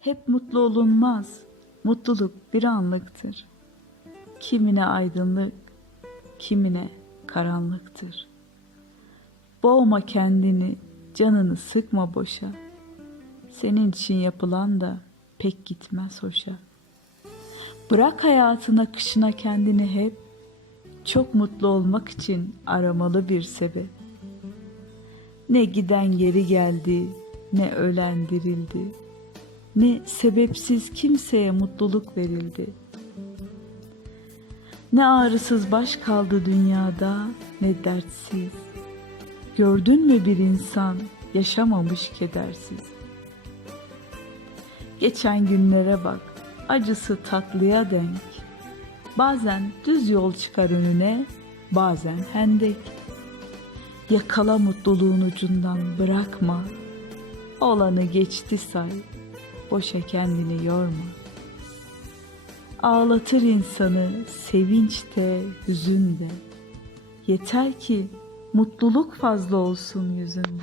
Hep mutlu olunmaz. Mutluluk bir anlıktır. Kimine aydınlık, kimine karanlıktır. Boğma kendini, canını sıkma boşa. Senin için yapılan da pek gitmez hoşa. Bırak hayatın akışına kendini hep. Çok mutlu olmak için aramalı bir sebep. Ne giden geri geldi, ne ölen dirildi. Ne sebepsiz kimseye mutluluk verildi. Ne ağrısız baş kaldı dünyada, ne dertsiz. Gördün mü bir insan yaşamamış kedersiz. Geçen günlere bak, acısı tatlıya denk. Bazen düz yol çıkar önüne, bazen hendek. Yakala mutluluğun ucundan bırakma. Olanı geçti say, boşa kendini yorma. Ağlatır insanı sevinç de, hüzün de. Yeter ki mutluluk fazla olsun yüzünde.